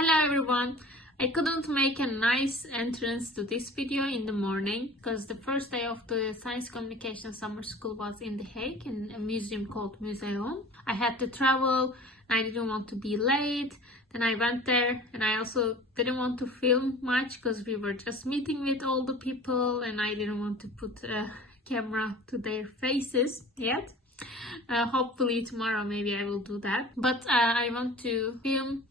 Hello everyone! I couldn't make a nice entrance to this video in the morning because the first day of the Science Communication Summer School was in The Hague in a museum called Museum. I had to travel, I didn't want to be late, then I went there and I also didn't want to film much because we were just meeting with all the people and I didn't want to put a camera to their faces yet. Hopefully tomorrow maybe I will do that, but I want to film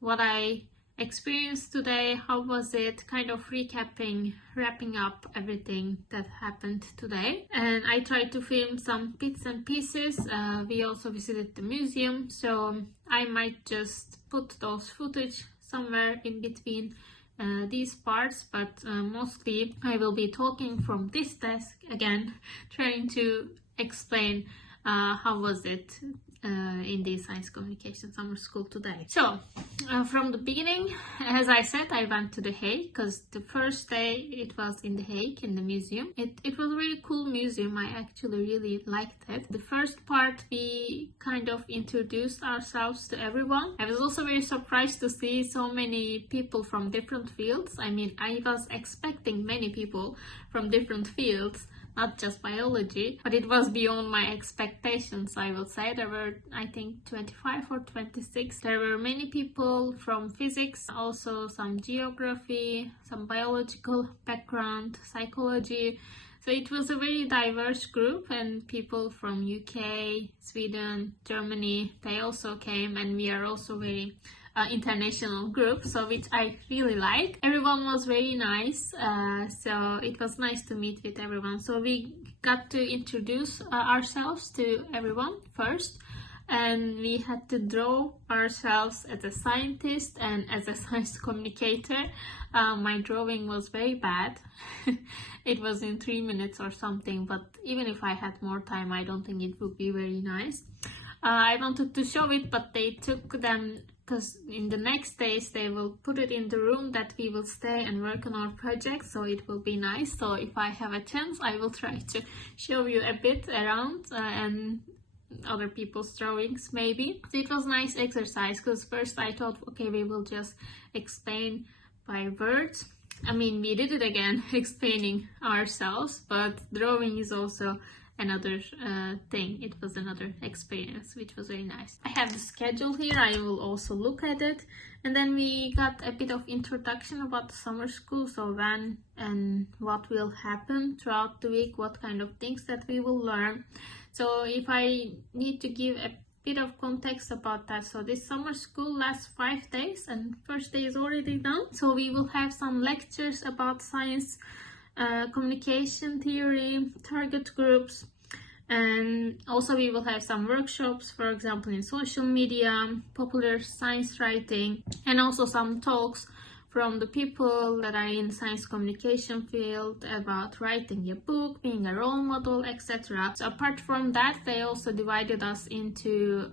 what I experienced today, how was it, kind of wrapping up everything that happened today. And I tried to film some bits and pieces. We also visited the museum, so I might just put those footage somewhere in between these parts, but mostly I will be talking from this desk again, trying to explain how was it in the Science Communication Summer School today. So from the beginning, as I said, I went to The Hague because the first day it was in The Hague in the museum. It was a really cool museum. I actually really liked it. The first part we kind of introduced ourselves to everyone. I was also very surprised to see so many people from different fields. I mean, I was expecting many people from different fields, not just biology, but it was beyond my expectations, I would say. There were, I think, 25 or 26. There were many people from physics, also some geography, some biological background, psychology. So it was a very diverse group, and people from UK, Sweden, Germany, they also came, and we are also very international group, so which I really like. Everyone was very nice, so it was nice to meet with everyone. So we got to introduce ourselves to everyone first, and we had to draw ourselves as a scientist and as a science communicator. My drawing was very bad. It was in 3 minutes or something, but even if I had more time, I don't think it would be very nice. I wanted to show it, but they took them, because in the next days they will put it in the room that we will stay and work on our project, so it will be nice. So if I have a chance, I will try to show you a bit around and other people's drawings maybe. So it was nice exercise, because first I thought, okay, we will just explain by words. I mean, we did it again, explaining ourselves, but drawing is also another thing. It was another experience, which was very nice. I have the schedule here, I will also look at it. And then we got a bit of introduction about the summer school, so when and what will happen throughout the week, what kind of things that we will learn. So if I need to give a bit of context about that, so this summer school lasts 5 days and first day is already done. So we will have some lectures about science, communication theory, target groups, and also we will have some workshops, for example in social media, popular science writing, and also some talks from the people that are in science communication field about writing a book, being a role model, etc. So apart from that, they also divided us into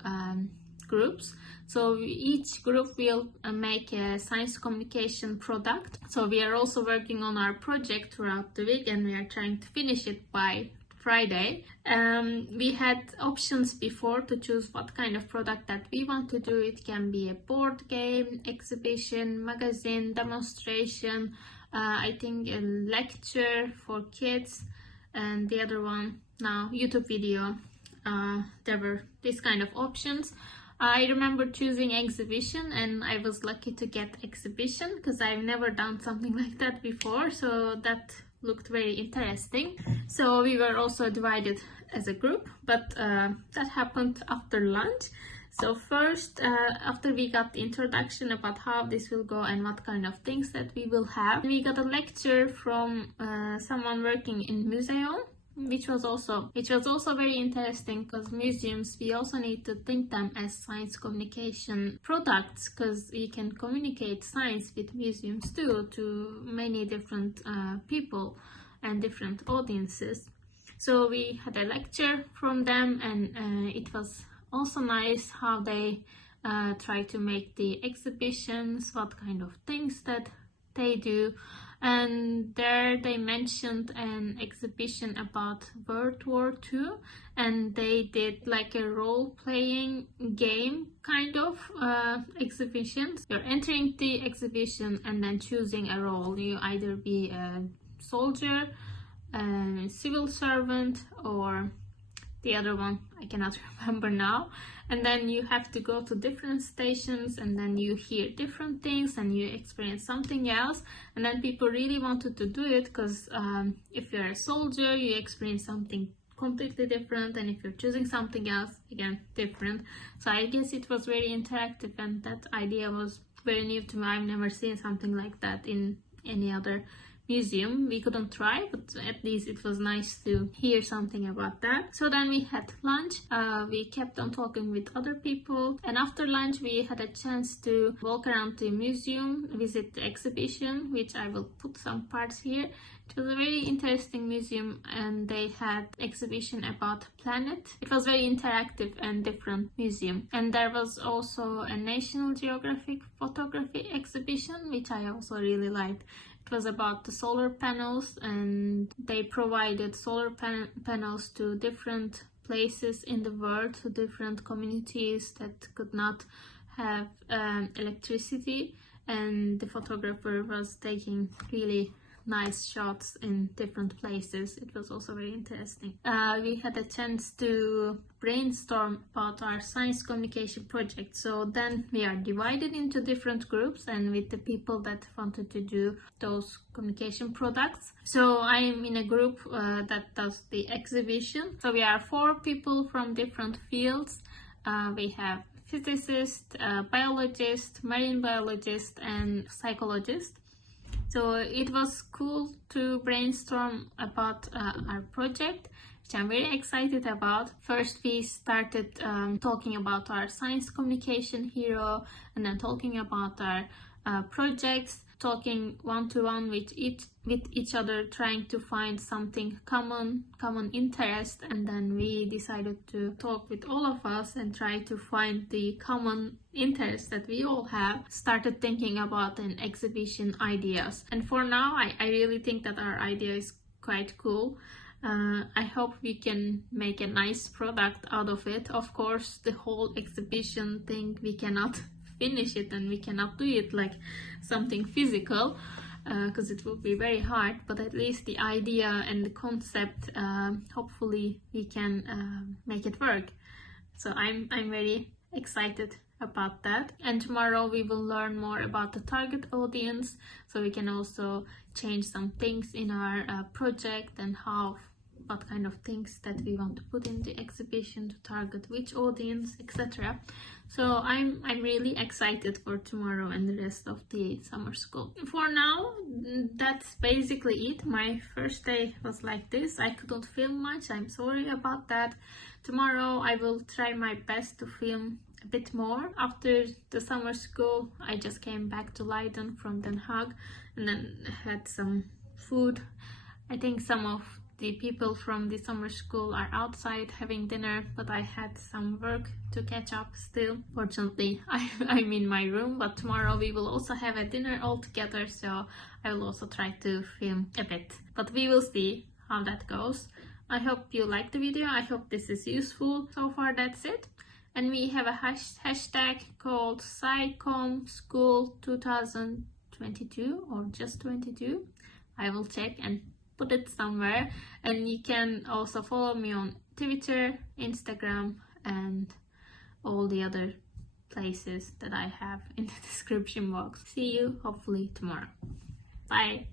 groups. So each group will make a science communication product. So we are also working on our project throughout the week, and we are trying to finish it by Friday. We had options before to choose what kind of product that we want to do. It can be a board game, exhibition, magazine, demonstration, I think a lecture for kids, and the other one now YouTube video. There were these kind of options. I remember choosing exhibition, and I was lucky to get exhibition because I've never done something like that before, so that looked very interesting. So we were also divided as a group, but that happened after lunch. So first, after we got the introduction about how this will go and what kind of things that we will have, we got a lecture from someone working in museum. which was also very interesting, because museums, we also need to think them as science communication products, because you can communicate science with museums too, to many different people and different audiences. So we had a lecture from them, and it was also nice how they try to make the exhibitions, what kind of things that they do. And there they mentioned an exhibition about World War II, and they did like a role-playing game kind of exhibitions. You're entering the exhibition and then choosing a role. You either be a soldier, a civil servant, or the other one I cannot remember now. And then you have to go to different stations, and then you hear different things and you experience something else. And then people really wanted to do it, because if you're a soldier, you experience something completely different, and if you're choosing something else, again different. So I guess it was very interactive, and that idea was very new to me. I've never seen something like that in any other museum. We couldn't try, but at least it was nice to hear something about that. So then we had lunch. We kept on talking with other people, and after lunch we had a chance to walk around the museum, visit the exhibition, which I will put some parts here. It was a very interesting museum, and they had exhibition about planet. It was very interactive and different museum. And there was also a National Geographic photography exhibition, which I also really liked. It was about the solar panels, and they provided solar panels to different places in the world, to different communities that could not have electricity, and the photographer was taking really nice shots in different places. It was also very interesting. We had a chance to brainstorm about our science communication project. So then we are divided into different groups, and with the people that wanted to do those communication products. So I'm in a group that does the exhibition. So we are 4 people from different fields. We have physicist, biologist, marine biologist, and psychologist. So it was cool to brainstorm about our project, which I'm very excited about. First we started talking about our science communication hero, and then talking about our projects, talking one-to-one with each other, trying to find something common interest. And then we decided to talk with all of us and try to find the common interest that we all have. Started thinking about an exhibition ideas, and for now I really think that our idea is quite cool. I hope we can make a nice product out of it. Of course, the whole exhibition thing, we cannot finish it, and we cannot do it like something physical, because it will be very hard, but at least the idea and the concept, hopefully we can make it work. So I'm very excited about that. And tomorrow we will learn more about the target audience, so we can also change some things in our project, and what kind of things that we want to put in the exhibition to target which audience, etc. So I'm really excited for tomorrow and the rest of the summer school. For now, that's basically it. My first day was like this. I couldn't film much. I'm sorry about that. Tomorrow I will try my best to film a bit more. After the summer school, I just came back to Leiden from Den Haag, and then had some food. I think some of the people from the summer school are outside having dinner, but I had some work to catch up still. Fortunately, I'm in my room, but tomorrow we will also have a dinner all together, so I will also try to film a bit. But we will see how that goes. I hope you liked the video. I hope this is useful. So far, that's it. And we have a hashtag called School'22 or just 22. I will check and put it somewhere. And you can also follow me on Twitter, Instagram, and all the other places that I have in the description box. See you hopefully tomorrow. Bye.